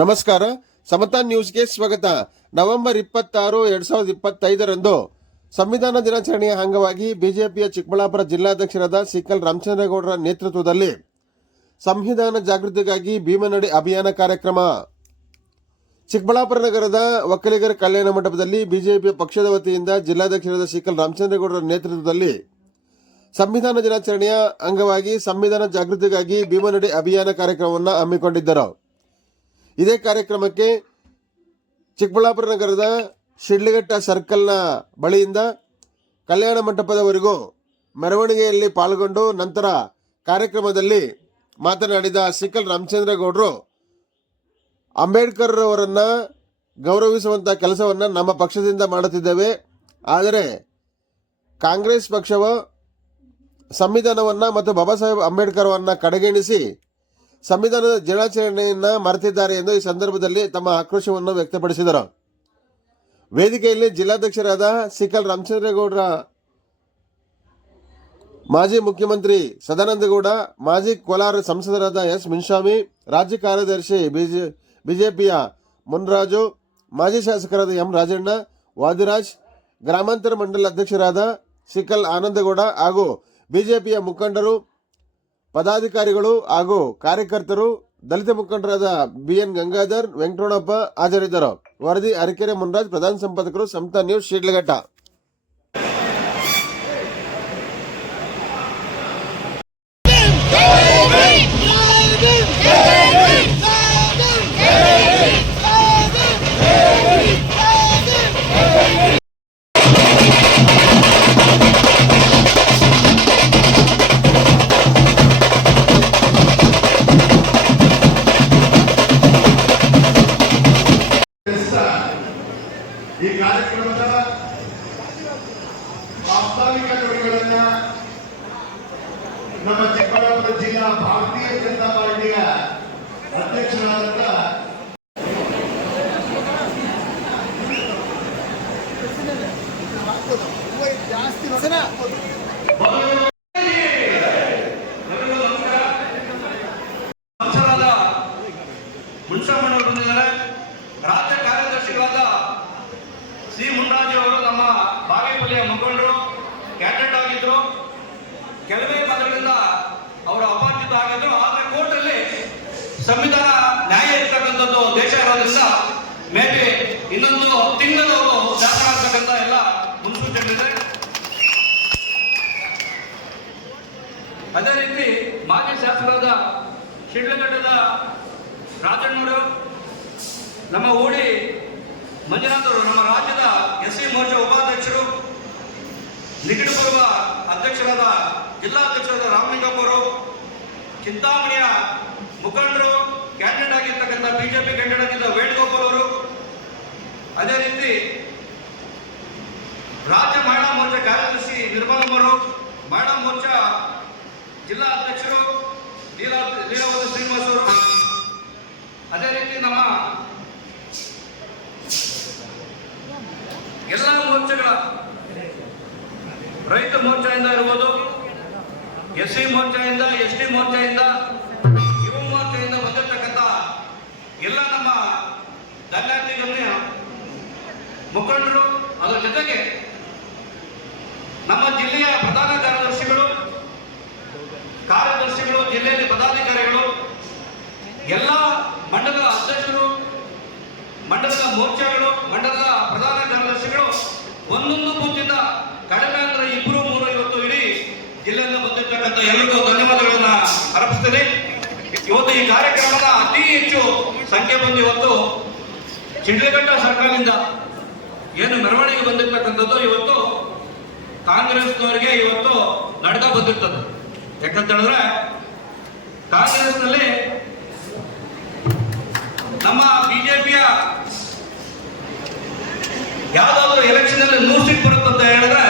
ನಮಸ್ಕಾರ, ಸಮತಾ ನ್ಯೂಸ್ಗೆ ಸ್ವಾಗತ. ನವೆಂಬರ್ 26, 2025ರಂದು ಸಂವಿಧಾನ ದಿನಾಚರಣೆಯ ಅಂಗವಾಗಿ ಬಿಜೆಪಿಯ ಚಿಕ್ಕಬಳ್ಳಾಪುರ ಜಿಲ್ಲಾಧ್ಯಕ್ಷರಾದ ಸಿಕಲ್ ರಾಮಚಂದ್ರೇಗೌಡರ ನೇತೃತ್ವದಲ್ಲಿ ಸಂವಿಧಾನ ಜಾಗೃತಿಗಾಗಿ ಭೀಮನಡಿ ಅಭಿಯಾನ ಕಾರ್ಯಕ್ರಮ ಚಿಕ್ಕಬಳ್ಳಾಪುರ ನಗರದ ಒಕ್ಕಲಿಗರ ಕಲ್ಯಾಣ ಮಂಟಪದಲ್ಲಿ ಬಿಜೆಪಿಯ ಪಕ್ಷದ ವತಿಯಿಂದ ಜಿಲ್ಲಾಧ್ಯಕ್ಷರಾದ ಸಿಕಲ್ ರಾಮಚಂದ್ರೇಗೌಡರ ನೇತೃತ್ವದಲ್ಲಿ ಸಂವಿಧಾನ ದಿನಾಚರಣೆಯ ಅಂಗವಾಗಿ ಸಂವಿಧಾನ ಜಾಗೃತಿಗಾಗಿ ಭೀಮನಡಿ ಅಭಿಯಾನ ಕಾರ್ಯಕ್ರಮವನ್ನು ಹಮ್ಮಿಕೊಂಡಿದ್ದರು. ಇದೇ ಕಾರ್ಯಕ್ರಮಕ್ಕೆ ಚಿಕ್ಕಬಳ್ಳಾಪುರ ನಗರದ ಶಿಡ್ಲಘಟ್ಟ ಸರ್ಕಲ್ನ ಬಳಿಯಿಂದ ಕಲ್ಯಾಣ ಮಂಟಪದವರೆಗೂ ಮೆರವಣಿಗೆಯಲ್ಲಿ ಪಾಲ್ಗೊಂಡು ನಂತರ ಕಾರ್ಯಕ್ರಮದಲ್ಲಿ ಮಾತನಾಡಿದ ಸಿಕಲ್ ರಾಮಚಂದ್ರೇಗೌಡರು, ಅಂಬೇಡ್ಕರ್ ಅವರನ್ನು ಗೌರವಿಸುವಂಥ ಕೆಲಸವನ್ನು ನಮ್ಮ ಪಕ್ಷದಿಂದ ಮಾಡುತ್ತಿದ್ದೇವೆ. ಆದರೆ ಕಾಂಗ್ರೆಸ್ ಪಕ್ಷವು ಸಂವಿಧಾನವನ್ನು ಮತ್ತು ಬಾಬಾ ಸಾಹೇಬ್ ಅಂಬೇಡ್ಕರ್ ಅವರನ್ನು ಕಡೆಗಣಿಸಿ ಸಂವಿಧಾನದ ದಿನಾಚರಣೆಯನ್ನು ಮರೆತಿದ್ದಾರೆ ಎಂದು ಈ ಸಂದರ್ಭದಲ್ಲಿ ತಮ್ಮ ಆಕ್ರೋಶವನ್ನು ವ್ಯಕ್ತಪಡಿಸಿದರು. ವೇದಿಕೆಯಲ್ಲಿ ಜಿಲ್ಲಾಧ್ಯಕ್ಷರಾದ ಸಿಕಲ್ ರಾಮಚಂದ್ರೇಗೌಡರ ಮಾಜಿ ಮುಖ್ಯಮಂತ್ರಿ ಸದಾನಂದಗೌಡ, ಮಾಜಿ ಕೋಲಾರ ಸಂಸದರಾದ ಎಸ್ ಮುನ್ಸ್ವಾಮಿ, ರಾಜ್ಯ ಕಾರ್ಯದರ್ಶಿ ಬಿಜೆಪಿಯ ಮುನ್ರಾಜು, ಮಾಜಿ ಶಾಸಕರಾದ ಎಂ ರಾಜಣ್ಣ, ವಾದಿರಾಜ್, ಗ್ರಾಮಾಂತರ ಮಂಡಲ ಅಧ್ಯಕ್ಷರಾದ ಸಿಕಲ್ ಆನಂದಗೌಡ ಹಾಗೂ ಬಿಜೆಪಿಯ ಮುಖಂಡರು, ಪದಾಧಿಕಾರಿಗಳು ಹಾಗೂ ಕಾರ್ಯಕರ್ತರು, ದಲಿತ ಮುಖಂಡರಾದ ಬಿಎನ್ ಗಂಗಾಧರ್, ವೆಂಕಟರಮಣಪ್ಪ ಹಾಜರಿದ್ದರು. ವರದಿ ಅರಕೆರೆ ಮುನ್ರಾಜ್, ಪ್ರಧಾನ ಸಂಪಾದಕರು, ಸಮತಾ ನ್ಯೂಸ್, ಶಿಡ್ಲಘಟ್ಟ. ಈ ಕಾರ್ಯಕ್ರಮದ ಪ್ರಾಸ್ತಾವಿಕ ನುಡಿಗಳನ್ನ ನಮ್ಮ ಚಿಕ್ಕಬಳ್ಳಾಪುರ ಜಿಲ್ಲಾ ಭಾರತೀಯ ಜನತಾ ಪಾರ್ಟಿಯ ಅಧ್ಯಕ್ಷರಾದಂತ ಮುನ್ಸ್ವಾಮಿ ಬಂದಿದ್ದಾರೆ. ರಾಜ್ಯ ಕಾರ್ಯದರ್ಶಿಗಳಾದ ಸಿ ಮುನ್ರಾಜು ಅವರು ನಮ್ಮ ಬಾಗೇಪಲ್ಲಿಯ ಮುಖಂಡರು, ಕ್ಯಾಂಡಿಡೇಟ್ ಆಗಿದ್ರು. ಕೆಲವೇ ಪದಗಳಿಂದ ಅವರು ಅಪರಾಜಿತ ಆಗಿದ್ರು. ಆದರೆ ಕೋರ್ಟಲ್ಲಿ ಸಂವಿಧಾನ ನ್ಯಾಯ ಇರ್ತಕ್ಕಂಥದ್ದು ದೇಶ ಇರೋದ್ರಿಂದ ಮೇ ಬಿ ಇನ್ನೊಂದು ತಿಂಗಳವರು ಜಾತರಾಗ್ತಕ್ಕಂಥ ಎಲ್ಲ ಮುನ್ಸೂಚನೆ. ಅದೇ ರೀತಿ ಮಾಜಿ ಶಾಸಕರಾದ ಶಿಡ್ಲಘಟ್ಟದ ರಾಜಣ್ಣವರು, ನಮ್ಮ ಓಡಿ ಮಂಜುನಾಥ್ ಅವರು, ನಮ್ಮ ರಾಜ್ಯದ ಎಸ್ ಸಿ ಮೋರ್ಚಾ ಉಪಾಧ್ಯಕ್ಷರು, ನಿಕಟಪೂರ್ವ ಅಧ್ಯಕ್ಷರಾದ ಜಿಲ್ಲಾಧ್ಯಕ್ಷರಾದ ರಾಮಲಿಂಗಪ್ಪ ಅವರು, ಚಿಂತಾಮಣಿಯ ಮುಖಂಡರು, ಕ್ಯಾಂಡಿಡೇಟ್ ಆಗಿರ್ತಕ್ಕಂಥ ಬಿಜೆಪಿ ಕ್ಯಾಂಡಿಡೇಟ್ ಆಗಿದ್ದ ವೇಣುಗೋಪಾಲ್ ಅವರು, ಅದೇ ರೀತಿ ರಾಜ್ಯ ಮಹಿಳಾ ಮೋರ್ಚಾ ಕಾರ್ಯದರ್ಶಿ ನಿರ್ಮಲಮ್ಮರು, ಮಹಿಳಾ ಮೋರ್ಚಾ ಜಿಲ್ಲಾ ಅಧ್ಯಕ್ಷರು ಲೀಲಾವತಿ ಶ್ರೀನಿವಾಸ್ ಅವರು, ಅದೇ ರೀತಿ ನಮ್ಮ ಎಲ್ಲ ಮೋರ್ಚಾಗಳ ರೈತ ಮೋರ್ಚಾದಿಂದ ಇರ್ಬೋದು, ಎಸ್ ಸಿ ಮೋರ್ಚಾದಿಂದ, ಎಸ್ ಟಿ ಮೋರ್ಚಾದಿಂದ, ಯುವ ಮೋರ್ಚಾದಿಂದ ಬಂದಿರತಕ್ಕಂಥ ಎಲ್ಲ ನಮ್ಮ ದಲ್ಲಾತಿ ಗಮನ ಮುಖಂಡರು, ಅದರ ಜೊತೆಗೆ ನಮ್ಮ ಜಿಲ್ಲೆಯ ಪ್ರಧಾನ ಕಾರ್ಯದರ್ಶಿಗಳು, ಜಿಲ್ಲೆಯಲ್ಲಿ ಪದಾಧಿಕಾರಿಗಳು, ಎಲ್ಲ ಮಂಡಲದ ಅಧ್ಯಕ್ಷರು, ಮಂಡಲದ ಮೋರ್ಚಾಗಳು, ಮಂಡಲದ ಪ್ರಧಾನ ಕಾರ್ಯದರ್ಶಿಗಳು ಒಂದೊಂದು ಬೂತಿಂದ ಕಡಿಮೆ ಅಂದ್ರೆ 2-3 ಇವತ್ತು ಇಡೀ ಜಿಲ್ಲೆಯಿಂದ ಬಂದಿರತಕ್ಕಂಥ ಎಲ್ಲರಿಗೂ ಧನ್ಯವಾದಗಳನ್ನ ಅರ್ಪಿಸ್ತೇನೆ. ಇವತ್ತು ಈ ಕಾರ್ಯಕ್ರಮದ ಅತಿ ಹೆಚ್ಚು ಸಂಖ್ಯೆ ಬಂದು ಇವತ್ತು ಶಿಡ್ಲಘಟ್ಟ ಸರ್ಕಲ್ನಿಂದ ಏನು ಮೆರವಣಿಗೆ ಬಂದಿರತಕ್ಕಂಥದ್ದು ಇವತ್ತು ಕಾಂಗ್ರೆಸ್ನವರಿಗೆ ಇವತ್ತು ನಡ್ಕ ಬಂದಿರ್ತದೆ. ಯಾಕಂತ ಹೇಳಿದ್ರೆ ಕಾಂಗ್ರೆಸ್ನಲ್ಲಿ ನಮ್ಮ ಬಿಜೆಪಿಯ ಯಾವ್ದಾದ್ರು ಎಲೆಕ್ಷನ್ ಅಲ್ಲಿ 100 ಸೀಟ್ ಬರುತ್ತೆ ಅಂತ ಹೇಳಿದ್ರೆ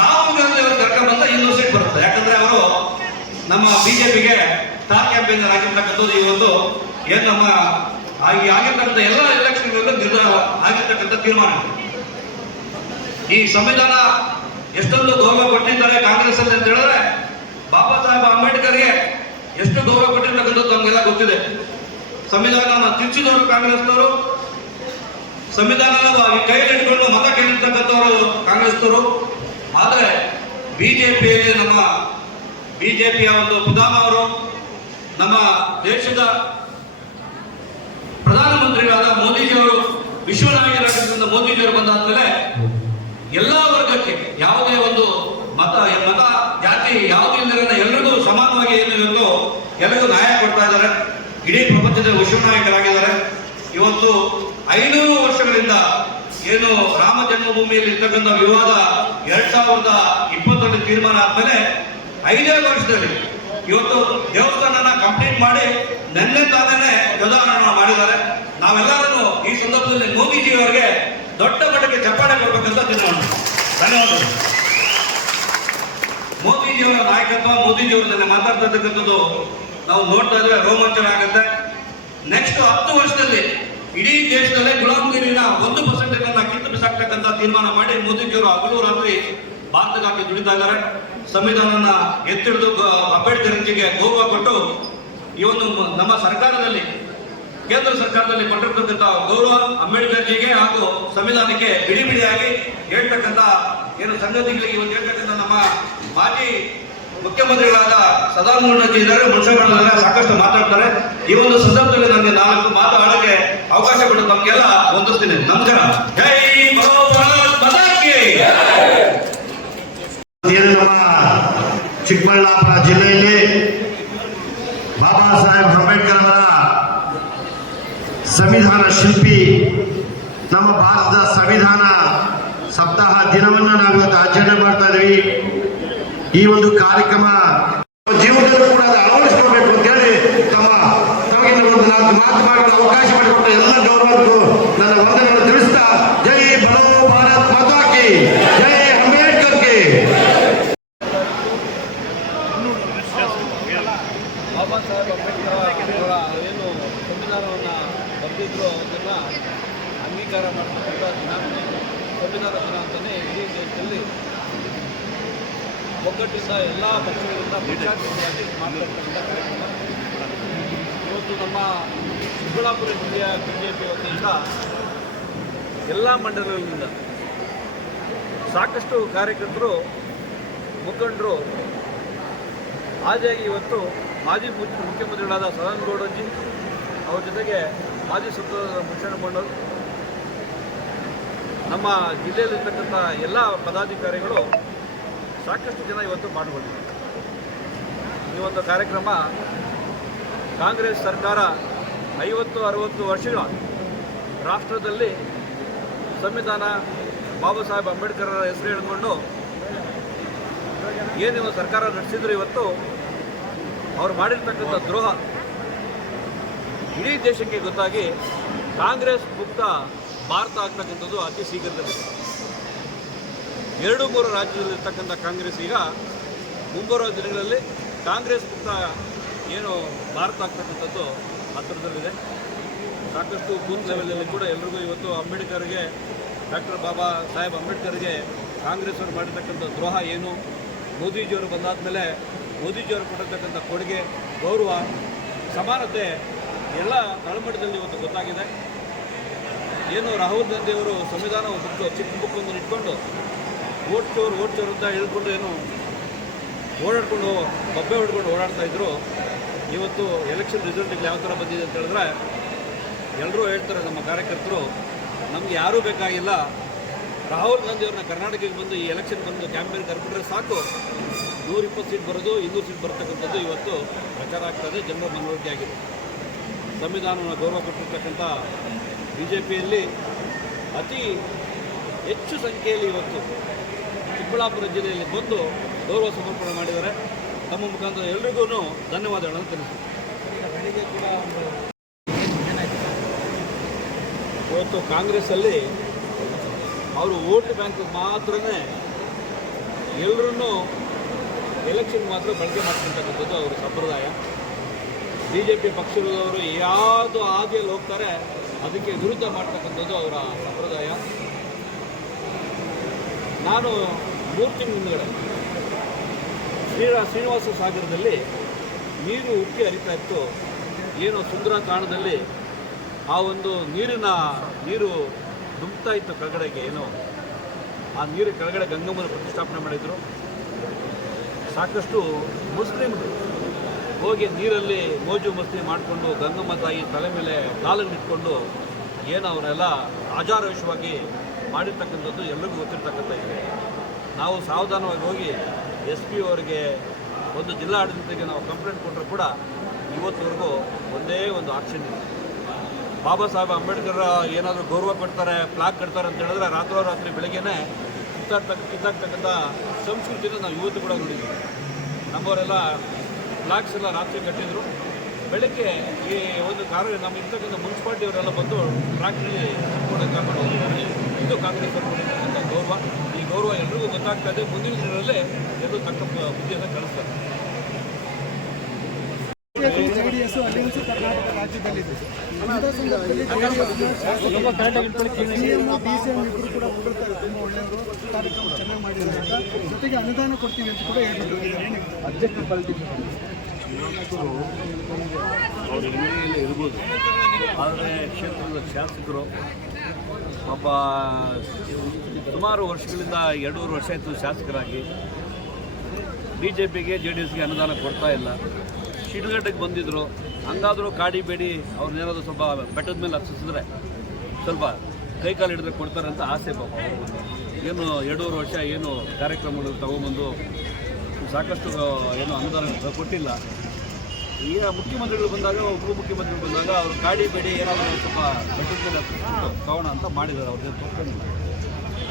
ರಾಹುಲ್ ಗಾಂಧಿ ಅವರು ಕರ್ಕೊಂಡು ಬಂದ 200 ಸೀಟ್ ಬರುತ್ತೆ. ಯಾಕಂದ್ರೆ ಅವರು ನಮ್ಮ ಬಿಜೆಪಿಗೆ ಸ್ಟಾರ್ ಕ್ಯಾಂಪೇನರ್ ಆಗಿರ್ತಕ್ಕಂಥದ್ದು. ಇವತ್ತು ಏನು ನಮ್ಮ ಆಗಿರ್ತಕ್ಕಂಥ ಎಲ್ಲ ಎಲೆಕ್ಷನ್ಗಳಲ್ಲೂ ನಿರ್ಧಾರ ಆಗಿರ್ತಕ್ಕಂಥ ತೀರ್ಮಾನ. ಈ ಸಂವಿಧಾನ ಎಷ್ಟೊಂದು ಗೌರವ ಕೊಟ್ಟಿದ್ದಾರೆ ಕಾಂಗ್ರೆಸ್ ಅಲ್ಲಿ ಅಂತ ಹೇಳಿದ್ರೆ, ಬಾಬಾ ಸಾಹೇಬ್ ಅಂಬೇಡ್ಕರ್ಗೆ ಎಷ್ಟು ಗೌರವ ಕೊಟ್ಟಿರ್ತಕ್ಕಂಥದ್ದು ನಮಗೆಲ್ಲ ಗೊತ್ತಿದೆ. ಸಂವಿಧಾನನ ತಿರುಚಿದವರು ಕಾಂಗ್ರೆಸ್ನವರು, ಸಂವಿಧಾನನ ಕೈಲಿಟ್ಕೊಂಡು ಮತ ಕೇಳಿರ್ತಕ್ಕಂಥವರು ಕಾಂಗ್ರೆಸ್ನವರು. ಆದರೆ ಬಿಜೆಪಿಯಲ್ಲಿ ನಮ್ಮ ಬಿಜೆಪಿಯ ಒಂದು ಪ್ರಧಾನ ಅವರು ನಮ್ಮ ದೇಶದ ಪ್ರಧಾನಮಂತ್ರಿಗಳಾದ ಮೋದಿಜಿಯವರು ವಿಶ್ವನಾಯಕರಾಗಿದ್ದರಿಂದ ಮೋದಿಜಿಯವರು ಬಂದಾದ್ಮೇಲೆ ಎಲ್ಲ ವರ್ಗಕ್ಕೆ ಯಾವುದೇ ಒಂದು ಮತ ಜಾತಿ ಯಾವುದೇ ಇಲ್ಲದ ಎಲ್ರಿಗೂ ಸಮಾನವಾಗಿ ಏನು ಇವತ್ತು ಎಲ್ಲರಿಗೂ ನ್ಯಾಯ ಕೊಡ್ತಾ ಇದ್ದಾರೆ. ಇಡೀ ಪ್ರಪಂಚದ ವಿಶ್ವನಾಯಕರಾಗಿದ್ದಾರೆ. ಇವತ್ತು 500 ವರ್ಷಗಳಿಂದ ಏನು ರಾಮ ಜನ್ಮಭೂಮಿಯಲ್ಲಿ ಇರ್ತಕ್ಕಂಥ ವಿವಾದ 2020 ತೀರ್ಮಾನ ಆದ್ಮೇಲೆ 5 ವರ್ಷದಲ್ಲಿ ಇವತ್ತು ದೇವಸ್ಥಾನನ ಕಂಪ್ಲೀಟ್ ಮಾಡಿ ನೆನ್ನೆ ತಾನೇ ಧ್ವಜಾರೋಹಣ ಮಾಡಿದ್ದಾರೆ. ನಾವೆಲ್ಲರೂ ಈ ಸಂದರ್ಭದಲ್ಲಿ ಮೋದಿಜಿ ಅವರಿಗೆ ದೊಡ್ಡ ಮಟ್ಟಕ್ಕೆ ಚಪ್ಪಾಳೆ ಕೊಡ್ಬೇಕಂತ ಧನ್ಯವಾದಗಳು. ಮೋದಿಜಿಯವರ ನಾಯಕತ್ವ, ಮೋದಿಜಿಯವರು ನನ್ನ ಮಾತಾಡ್ತಾ ಇರ್ತಕ್ಕಂಥದ್ದು ನಾವು ನೋಡ್ತಾ ಇದ್ರೆ ರೋಮಾಂಚನ ಆಗುತ್ತೆ. ನೆಕ್ಸ್ಟ್ 10 ವರ್ಷದಲ್ಲಿ ಇಡೀ ದೇಶದಲ್ಲೇ ಗುಲಾಮಗಿರಿನ 1% ಕಿತ್ತು ಬಿಸಾಕ್ತಕ್ಕಂಥ ತೀರ್ಮಾನ ಮಾಡಿ ಮೋದಿಜಿಯವರು ಹಗಲು ರಾತ್ರಿ ಭಾರತಕ್ಕಾಗಿ ದುಡಿತಾ ಇದ್ದಾರೆ. ಸಂವಿಧಾನನ ಎತ್ತಿಡಿದು ಅಂಬೇಡ್ಕರ್ಜಿಗೆ ಗೌರವ ಕೊಟ್ಟು ಈ ಒಂದು ನಮ್ಮ ಸರ್ಕಾರದಲ್ಲಿ, ಕೇಂದ್ರ ಸರ್ಕಾರದಲ್ಲಿ ಕೊಟ್ಟಿರ್ತಕ್ಕಂಥ ಗೌರವ ಅಂಬೇಡ್ಕರ್ಜಿಗೆ ಹಾಗೂ ಸಂವಿಧಾನಕ್ಕೆ ಬಿಡಿ ಬಿಡಿಯಾಗಿ ಹೇಳ್ತಕ್ಕಂಥ ಏನು ಸಂಗತಿಗಳಿಗೆ ಇವತ್ತು ಹೇಳ್ತಕ್ಕಂಥ ನಮ್ಮ ಮಾಜಿ ಮುಖ್ಯಮಂತ್ರಿಗಳಾದ ಸದಾನಂದ ಇದ್ದಾರೆ, ಮುನ್ಷಿಗಳಿದ್ದಾರೆ, ಸಾಕಷ್ಟು ಮಾತಾಡ್ತಾರೆ. ಈ ಒಂದು ಸಂದರ್ಭದಲ್ಲಿ ನನಗೆ 4 ಮಾತು ಆಡಕ್ಕೆ ಅವಕಾಶ ಕೊಟ್ಟು ತಮಗೆಲ್ಲ ವಂದಿಸ್ತೀನಿ. ನಮಸ್ಕಾರ. ಜೈ ಭರೋ ಭಾರತ್ ಮಾತಾ ಕಿ. ನಮ್ಮ ಚಿಕ್ಕಬಳ್ಳಾಪುರ ಜಿಲ್ಲೆಯಲ್ಲಿ ಬಾಬಾ ಸಾಹೇಬ್ ಅಂಬೇಡ್ಕರ್ ಅವರ ಸಂವಿಧಾನ ಶಿಲ್ಪಿ, ನಮ್ಮ ಭಾರತದ ಸಂವಿಧಾನ ಸಪ್ತಾಹ ದಿನವನ್ನು ನಾವು ಇವತ್ತು ಆಚರಣೆ ಮಾಡ್ತಾ ಇದ್ದೀವಿ. ಈ ಒಂದು ಕಾರ್ಯಕ್ರಮ ಜೀವನದಲ್ಲೂ ಕೂಡ ಅಳವಡಿಸ್ಕೊಳ್ಬೇಕು ಅಂತ ಹೇಳಿ ತಮಗೆ ಒಂದು 4 ಮಾತು ಮಾಡಲು ಅವಕಾಶ ಮಾಡಿಕೊಟ್ಟ ಎಲ್ಲ ಗೌರವಕ್ಕೂ ನನ್ನ ವಂದನೆಗಳನ್ನು ತಿಳಿಸ್ತಾ, ಜೈ ಭರೋ ಭಾರತ್ ಮಾತಾ ಕಿ, ಜೈ ಅಂಬೇಡ್ಕರ್ ಕಿ. ಬಾಬಾ ಸಾಹೇಬ್ ಅಂಬೇಡ್ಕರ್ ಅವರ ಏನು ಸಂವಿಧಾನವನ್ನು ಬರೆದಿದ್ರು ಅದನ್ನು ಅಂಗೀಕಾರ ಮಾಡತಕ್ಕಂಥ ದಿನ ಸಂವಿಧಾನ ದಿನ ಅಂತಲೇ ಇಡೀ ದೇಶದಲ್ಲಿ ಒಗ್ಗಟ್ಟಿಂದ ಎಲ್ಲ ಪಕ್ಷಗಳಿಂದ ಪಕ್ಷಾತೀತವಾಗಿ ಮಾತನಾಡ್ತಕ್ಕಂಥ ಕಾರ್ಯಕ್ರಮ. ಇವತ್ತು ನಮ್ಮ ಚಿಕ್ಕಬಳ್ಳಾಪುರ ಜಿಲ್ಲೆಯ ಬಿಜೆಪಿ ವತಿಯಿಂದ ಎಲ್ಲ ಮಂಡಲಗಳಿಂದ ಸಾಕಷ್ಟು ಕಾರ್ಯಕರ್ತರು, ಮುಖಂಡರು ಹಾಜರಾಗಿ ಇವತ್ತು ಮಾಜಿ ಮುಖ್ಯಮಂತ್ರಿಗಳಾದ ಸದಾನಂದ ಗೌಡಜಿ ಅವರ ಜೊತೆಗೆ ಮಾಜಿ ಸಂಸದ ಮುಖ್ಯಮಂತ್ರಿಗಳು, ನಮ್ಮ ಜಿಲ್ಲೆಯಲ್ಲಿರ್ತಕ್ಕಂಥ ಎಲ್ಲ ಪದಾಧಿಕಾರಿಗಳು ಸಾಕಷ್ಟು ಜನ ಇವತ್ತು ಪಾಲ್ಗೊಂಡಿದ್ದಾರೆ. ಈ ಒಂದು ಕಾರ್ಯಕ್ರಮ ಕಾಂಗ್ರೆಸ್ ಸರ್ಕಾರ 50-60 ವರ್ಷಗಳ ರಾಷ್ಟ್ರದಲ್ಲಿ ಸಂವಿಧಾನ ಬಾಬಾ ಸಾಹೇಬ್ ಅಂಬೇಡ್ಕರ್ ಹೆಸರು ಹೇಳಿಕೊಂಡು ಏನಿವ ಸರ್ಕಾರ ನಡೆಸಿದ್ರು, ಇವತ್ತು ಅವ್ರು ಮಾಡಿರ್ತಕ್ಕಂಥ ದ್ರೋಹ ಇಡೀ ದೇಶಕ್ಕೆ ಗೊತ್ತಾಗಿ ಕಾಂಗ್ರೆಸ್ ಮುಕ್ತ ಭಾರತ ಆಗ್ತಕ್ಕಂಥದ್ದು ಅತಿ ಶೀಘ್ರದಲ್ಲಿ 2-3 ರಾಜ್ಯದಲ್ಲಿರ್ತಕ್ಕಂಥ ಕಾಂಗ್ರೆಸ್ ಈಗ ಮುಂಬರುವ ದಿನಗಳಲ್ಲಿ ಕಾಂಗ್ರೆಸ್ ಮುಕ್ತ ಏನು ಭಾರತ ಆಗ್ತಕ್ಕಂಥದ್ದು ಹತ್ತಿರದಲ್ಲಿದೆ. ಸಾಕಷ್ಟು ಬೂತ್ ಲೆವೆಲಲ್ಲಿ ಕೂಡ ಎಲ್ರಿಗೂ ಇವತ್ತು ಅಂಬೇಡ್ಕರ್ಗೆ, ಡಾಕ್ಟರ್ ಬಾಬಾ ಸಾಹೇಬ್ ಅಂಬೇಡ್ಕರ್ಗೆ ಕಾಂಗ್ರೆಸ್ ಅವರು ಮಾಡಿರ್ತಕ್ಕಂಥ ದ್ರೋಹ ಏನು, ಮೋದಿಜಿಯವರು ಬಂದಾದಮೇಲೆ ಮೋದಿಜಿಯವರು ಕೊಟ್ಟಿರ್ತಕ್ಕಂಥ ಕೊಡುಗೆ, ಗೌರವ, ಸಮಾನತೆ ಎಲ್ಲ ತಳಮಟ್ಟದಲ್ಲಿ ಇವತ್ತು ಗೊತ್ತಾಗಿದೆ. ಏನು ರಾಹುಲ್ ಗಾಂಧಿಯವರು ಸಂವಿಧಾನ ಬುಕ್, ಚಿಕ್ಕ ಬುಕ್ಕನ್ನು ಇಟ್ಕೊಂಡು ಓಟ್ ಚೋರ್ ಅಂತ ಹೇಳ್ಕೊಂಡು ಏನು ಓಡಾಡ್ಕೊಂಡು ಬಬ್ಬೆ ಹೊಡ್ಕೊಂಡು ಓಡಾಡ್ತಾ ಇದ್ರು. ಇವತ್ತು ಎಲೆಕ್ಷನ್ ರಿಸಲ್ಟ್ಗಳು ಯಾವ ಥರ ಬಂದಿದೆ ಅಂತ ಹೇಳಿದ್ರೆ ಎಲ್ಲರೂ ಹೇಳ್ತಾರೆ, ನಮ್ಮ ಕಾರ್ಯಕರ್ತರು, ನಮ್ಗೆ ಯಾರೂ ಬೇಕಾಗಿಲ್ಲ, ರಾಹುಲ್ ಗಾಂಧಿಯವ್ರನ್ನ ಕರ್ನಾಟಕಕ್ಕೆ ಬಂದು ಈ ಎಲೆಕ್ಷನ್ ಬಂದು ಕ್ಯಾಂಪೇನ್ ಕರ್ಬಿಟ್ರೆ ಸಾಕು, 120 ಸೀಟ್ ಬರೋದು, 200 ಸೀಟ್ ಬರ್ತಕ್ಕಂಥದ್ದು ಇವತ್ತು ಪ್ರಚಾರ ಆಗ್ತದೆ, ಜನರ ಮನವರಿಕೆ ಆಗಿದೆ. ಸಂವಿಧಾನವನ್ನು ಗೌರವ ಕೊಟ್ಟಿರ್ತಕ್ಕಂಥ ಬಿಜೆಪಿಯಲ್ಲಿ ಅತಿ ಹೆಚ್ಚು ಸಂಖ್ಯೆಯಲ್ಲಿ ಇವತ್ತು ಚಿಕ್ಕಬಳ್ಳಾಪುರ ಜಿಲ್ಲೆಯಲ್ಲಿ ಬಂದು ಗೌರವ ಸಮರ್ಪಣೆ ಮಾಡಿದ್ದಾರೆ. ತಮ್ಮ ಮುಖಾಂತರ ಎಲ್ರಿಗೂ ಧನ್ಯವಾದಗಳನ್ನು ತಿಳಿಸ್ತೀನಿ. ಇವತ್ತು ಕಾಂಗ್ರೆಸ್ಸಲ್ಲಿ ಅವರು ವೋಟ್ ಬ್ಯಾಂಕ್ ಮಾತ್ರನೇ ಎಲ್ಲರನ್ನೂ ಎಲೆಕ್ಷನ್ ಮಾತ್ರ ಬಳಕೆ ಮಾಡ್ತಕ್ಕಂಥದ್ದು ಅವರ ಸಂಪ್ರದಾಯ. ಬಿ ಜೆ ಪಿ ಪಕ್ಷದವರು ಯಾವುದು ಹಾದಿಯಲ್ಲಿ ಹೋಗ್ತಾರೆ ಅದಕ್ಕೆ ವಿರುದ್ಧ ಮಾಡ್ತಕ್ಕಂಥದ್ದು ಅವರ ಸಂಪ್ರದಾಯ. ನಾನು 3 ತಿಂಗಳ ಹಿಂದುಗಡೆ ಶ್ರೀನಿವಾಸ ಸಾಗರದಲ್ಲಿ ನೀರು ಉಕ್ಕಿ ಹರಿತಾ ಇತ್ತು. ಏನು ಸುಂದರ ತಾಣದಲ್ಲಿ ಆ ಒಂದು ನೀರು ಧುಮ್ತಾ ಇತ್ತು ಕೆಳಗಡೆಗೆ, ಏನು ಆ ನೀರು ಕೆಳಗಡೆ ಗಂಗಮ್ಮನ ಪ್ರತಿಷ್ಠಾಪನೆ ಮಾಡಿದರು. ಸಾಕಷ್ಟು ಮುಸ್ಲಿಮರು ಹೋಗಿ ನೀರಲ್ಲಿ ಮೋಜು ಮಸ್ತಿ ಮಾಡಿಕೊಂಡು ಗಂಗಮ್ಮ ತಾಯಿ ತಲೆ ಮೇಲೆ ಕಾಲನ್ನು ಇಟ್ಕೊಂಡು ಏನು ಅವರೆಲ್ಲ ಆಚಾರವಿಷವಾಗಿ ಮಾಡಿರ್ತಕ್ಕಂಥದ್ದು ಎಲ್ಲರಿಗೂ ಗೊತ್ತಿರ್ತಕ್ಕಂಥ ಇದೆ. ನಾವು ಸಾವಧಾನವಾಗಿ ಹೋಗಿ SP ಅವರಿಗೆ ಒಂದು ಜಿಲ್ಲಾಡಳಿತಕ್ಕೆ ನಾವು ಕಂಪ್ಲೇಂಟ್ ಕೊಟ್ಟರು ಕೂಡ ಇವತ್ತುವರೆಗೂ ಒಂದೇ ಒಂದು ಆಕ್ಷನ್ ಇಲ್ಲ. ಬಾಬಾ ಸಾಹೇಬ್ ಅಂಬೇಡ್ಕರ್ ಏನಾದರೂ ಗೌರವ ಕೊಡ್ತಾರೆ, ಪ್ಲಾಕ್ ಕಟ್ತಾರೆ ಅಂತ ಹೇಳಿದ್ರೆ ರಾತ್ರೋರಾತ್ರಿ ಬೆಳಗ್ಗೆನೇ ಕಿತ್ತಾಗ್ತಕ್ಕಂಥ ಸಂಸ್ಕೃತಿನ ನಾವು ಇವತ್ತು ಕೂಡ ನೋಡಿದ್ದೀವಿ. ನಮ್ಮವರೆಲ್ಲ ಫ್ಲಾಗ್ಸ್ ಎಲ್ಲ ರಾತ್ರಿ ಕಟ್ಟಿದ್ರು. ಬೆಳಗ್ಗೆ ಈ ಒಂದು ನಮ್ಮ ಇರ್ತಕ್ಕಂಥ ಮುನ್ಸಿಪಾಲ್ಟಿ ಅವರೆಲ್ಲ ಬಂದು ಟ್ರಾಕ್ಟ್ರಲ್ಲಿ ಕರ್ಕೊಂಡು ಹೋಗಿದ್ದಾರೆ. ಇದು ಕಾಂಗ್ರೆಸ್ ಕೊಟ್ಟಿರ್ತಕ್ಕಂಥ ಗೌರವ. ಈ ಗೌರವ ಎಲ್ರಿಗೂ ಗೊತ್ತಾಗ್ತಾ ಇದೆ. ಮುಂದಿನ ದಿನದಲ್ಲೇ ಎಲ್ಲರೂ ತಕ್ಕ ಬುದ್ಧಿಯನ್ನು ಕಳಿಸ್ತಾರೆ. JDS ಅಲ್ಲಿಂದ ಕರ್ನಾಟಕ ರಾಜ್ಯದಲ್ಲಿದೆ. DCM ಇಬ್ಬರು ಕೂಡ ಹೊಗಳ್ತಾರೆ, ತುಂಬ ಒಳ್ಳೆಯವರು, ಕಾರ್ಯಕ್ರಮ ಚೆನ್ನಾಗಿ ಮಾಡಿದ್ದಾರೆ ಅಂತ, ಜೊತೆಗೆ ಅನುದಾನ ಕೊಡ್ತೀವಿ ಅಂತ ಕೂಡ ಹೇಳ್ಬಿಟ್ಟು ಅವರು ಹಿನ್ನೆಲೆಯಲ್ಲಿ ಇರ್ಬೋದು. ಆದರೆ ಕ್ಷೇತ್ರದ ಶಾಸಕರು ಒಬ್ಬ ಸುಮಾರು ವರ್ಷಗಳಿಂದ 2-3 ವರ್ಷ ಆಯಿತು ಶಾಸಕರಾಗಿ BJPಗೆ JDSಗೆ ಅನುದಾನ ಕೊಡ್ತಾ ಇಲ್ಲ. ಶಿಡ್ಲಘಟ್ಟಕ್ಕೆ ಬಂದಿದ್ದರು, ಹಂಗಾದರೂ ಕಾಡಿ ಬೇಡಿ ಅವ್ರನ್ನೇನಾದರೂ ಸ್ವಲ್ಪ ಬೆಟ್ಟದ ಮೇಲೆ ಹತ್ತಿಸಿದ್ರೆ ಸ್ವಲ್ಪ ಕೈಕಾಲು ಹಿಡಿದ್ರೆ ಕೊಡ್ತಾರೆ ಅಂತ ಆಸೆ ಪಾಪ. ಏನು 2-3 ವರ್ಷ ಏನು ಕಾರ್ಯಕ್ರಮಗಳು ತಗೊಂಬಂದು ಸಾಕಷ್ಟು ಏನು ಅನುದಾನ ಕೊಟ್ಟಿಲ್ಲ. ಈಗ ಮುಖ್ಯಮಂತ್ರಿಗಳು ಬಂದಾಗ, ಉಪಮುಖ್ಯಮಂತ್ರಿಗಳು ಬಂದಾಗ ಅವರು ಕಾಡಿ ಬೇಡಿ ಏನಾದರೂ ಸ್ವಲ್ಪ ಬೆಟ್ಟದ ಮೇಲೆ ಹತ್ತಿಸ್ಬಿಟ್ಟು ತಗೋಣ ಅಂತ ಮಾಡಿದ್ದಾರೆ. ಅವ್ರಿಗೆ ತೊಗೊಂಡಿಲ್ಲ.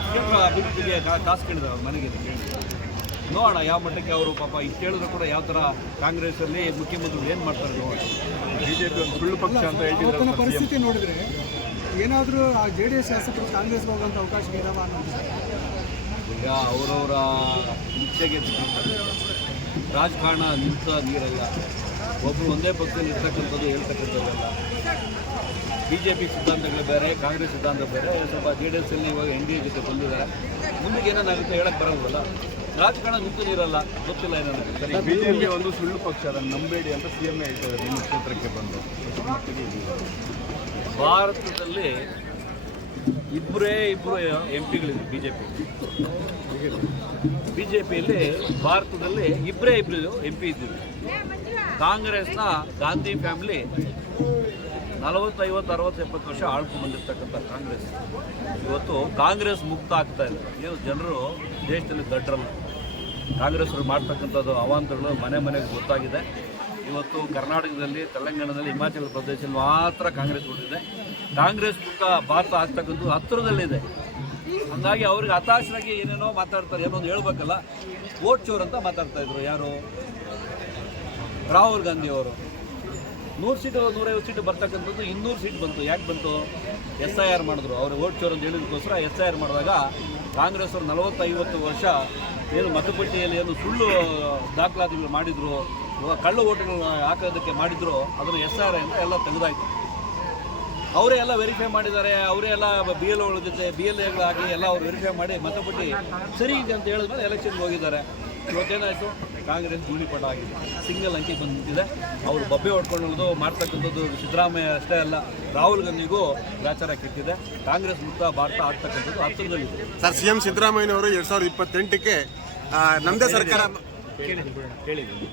ಕ್ಷೇತ್ರ ಅಭಿವೃದ್ಧಿಗೆ ಕಾಸು ಕೇಳಿದ್ದಾರೆ ಅವ್ರ ಮನೆಗೆ ಕೇಳಿ. ನೋಡೋಣ ಯಾವ ಮಟ್ಟಕ್ಕೆ ಅವರು ಪಾಪ ಇಷ್ಟು ಹೇಳಿದ್ರು ಕೂಡ ಯಾವ ಥರ ಕಾಂಗ್ರೆಸ್ಸಲ್ಲಿ ಮುಖ್ಯಮಂತ್ರಿಗಳು ಏನು ಮಾಡ್ತಾರೆ ನೋಡೋಣ. BJP ಒಂದು ಸುಳ್ಳು ಪಕ್ಷ ಅಂತ ಹೇಳ್ತಿದ್ದಾರೆ. ಪರಿಸ್ಥಿತಿ ನೋಡಿದ್ರೆ ಏನಾದರೂ ಆ JDS ಶಾಸಕರು ಕಾಂಗ್ರೆಸ್ಗೆ ಹೋಗುವಂಥ ಅವಕಾಶ ಇದಾವ ಅನ್ನೋದು. ಈಗ ಅವರವರ ಇಚ್ಛೆಗೆ ರಾಜಕಾರಣ ನಿಂತ ನೀರಲ್ಲ. ಒಬ್ಬರು ಒಂದೇ ಪಕ್ಷದಲ್ಲಿ ಇರ್ತಕ್ಕಂಥದ್ದು ಹೇಳ್ತಕ್ಕಂಥದ್ದಲ್ಲ. BJP ಸಿದ್ಧಾಂತಗಳು ಬೇರೆ, ಕಾಂಗ್ರೆಸ್ ಸಿದ್ಧಾಂತ ಬೇರೆ. ಸ್ವಲ್ಪ JDSಲ್ಲಿ ಇವಾಗ NDA ಜೊತೆ ಬಂದಿದ್ದಾರೆ. ಮುಂದೆ ಏನೇನಾಗುತ್ತೆ ಹೇಳಕ್ಕೆ ಬರೋಲ್ಲ. ರಾಜಕಾರಣ ನಿಂತು ನೀರಲ್ಲ, ಗೊತ್ತಿಲ್ಲ ಏನಾಗುತ್ತೆ. ಸರಿ, BJP ಒಂದು ಸುಳ್ಳು ಪಕ್ಷ, ಅದನ್ನು ನಂಬೇಡಿ ಅಂತ CM ಹೇಳ್ತಾರೆ. ನಿಮ್ಮ ಕ್ಷೇತ್ರಕ್ಕೆ ಬಂದು ಭಾರತದಲ್ಲಿ ಇಬ್ಬರು MP ಗಳಿದೆ BJPಯಲ್ಲಿ ಭಾರತದಲ್ಲಿ ಇಬ್ಬರು MP ಇದ್ದೀವಿ. ಕಾಂಗ್ರೆಸ್ನ ಗಾಂಧಿ ಫ್ಯಾಮಿಲಿ 40, 50, 60, 70 ವರ್ಷ ಆಳ್ಕೊಂಡು ಬಂದಿರ್ತಕ್ಕಂಥ ಕಾಂಗ್ರೆಸ್ ಇವತ್ತು ಕಾಂಗ್ರೆಸ್ ಮುಕ್ತ ಆಗ್ತಾ ಇದೆ. ಏನು ಜನರು ದೇಶದಲ್ಲಿ ದಡ್ರಲ್ಲ. ಕಾಂಗ್ರೆಸ್ ಅವರು ಮಾಡ್ತಕ್ಕಂಥದ್ದು ಅವಾಂತರಗಳು ಮನೆಗೆ ಗೊತ್ತಾಗಿದೆ. ಇವತ್ತು ಕರ್ನಾಟಕದಲ್ಲಿ, ತೆಲಂಗಾಣದಲ್ಲಿ, ಹಿಮಾಚಲ ಪ್ರದೇಶದಲ್ಲಿ ಮಾತ್ರ ಕಾಂಗ್ರೆಸ್ ಉಳಿದಿದೆ. ಕಾಂಗ್ರೆಸ್ ಮುಕ್ತ ಭಾರತ ಆಗ್ತಕ್ಕಂಥದ್ದು ಹತ್ತಿರದಲ್ಲಿದೆ. ಹಾಗಾಗಿ ಅವ್ರಿಗೆ ಹತಾಶರಾಗಿ ಏನೇನೋ ಮಾತಾಡ್ತಾರೆ. ಏನೊಂದು ಹೇಳ್ಬೇಕಲ್ಲ, ವೋಟ್ ಚೋರ್ ಅಂತ ಮಾತಾಡ್ತಾ ಇದ್ರು. ಯಾರು? ರಾಹುಲ್ ಗಾಂಧಿ ಅವರು 100 ಸೀಟು 150 ಸೀಟು ಬರ್ತಕ್ಕಂಥದ್ದು 200 ಸೀಟ್ ಬಂತು. ಯಾಕೆ ಬಂತು? SIR ಮಾಡಿದ್ರು. ಅವರು ವೋಟ್ ಚೋರ್ ಅಂತ ಹೇಳಿದಕ್ಕೋಸ್ಕರ SIR ಮಾಡಿದಾಗ ಕಾಂಗ್ರೆಸ್ ಅವರು 40-50 ವರ್ಷ ಏನು ಮತಪಟ್ಟಿಯಲ್ಲಿ ಏನು ಸುಳ್ಳು ದಾಖಲಾತಿಗಳು ಮಾಡಿದ್ರು, ಕಳ್ಳು ಓಟುಗಳು ಹಾಕೋದಕ್ಕೆ ಮಾಡಿದ್ರು, ಅದನ್ನು SIR ಅಂತ ಎಲ್ಲ ತೆಗೆದಾಯ್ತು. ಅವರೇ ಎಲ್ಲ ವೆರಿಫೈ ಮಾಡಿದ್ದಾರೆ. ಅವರೇ ಎಲ್ಲ BLOಗಳ ಜೊತೆ BLAಗಳಾಗಿ ಎಲ್ಲ ಅವ್ರು ವೆರಿಫೈ ಮಾಡಿ ಮತಪಟ್ಟಿ ಸರಿ ಇದೆ ಅಂತ ಹೇಳಿದ್ಮೇಲೆ ಎಲೆಕ್ಷನ್ಗೆ ಹೋಗಿದ್ದಾರೆ. ಇವತ್ತೇನಾಯಿತು? ಕಾಂಗ್ರೆಸ್ ಧೂಳಿಪಟ ಆಗಿದೆ, ಸಿಂಗಲ್ ಅಂಕಿ ಬಂದಿದೆ. ಅವರು ಬಬ್ಬೆ ಹೊಡ್ಕೊಳ್ಳೋದು ಮಾಡ್ತಕ್ಕಂಥದ್ದು ಸಿದ್ದರಾಮಯ್ಯ ಅಷ್ಟೇ ಅಲ್ಲ, ರಾಹುಲ್ ಗಾಂಧಿಗೂ ಗಾಚಾರ ಕೆಟ್ಟಿದೆ. ಕಾಂಗ್ರೆಸ್ ಮುಕ್ತ ಭಾರತ ಆಗ್ತಕ್ಕಂಥದ್ದು ಹತ್ತಿರದಲ್ಲಿದೆ. ಸರ್, CM ಸಿದ್ದರಾಮಯ್ಯನವರು 2028ಕ್ಕೆ ನಮ್ಮದೇ ಸರ್ಕಾರ ಕೇಳಿದ್ದೀನಿ.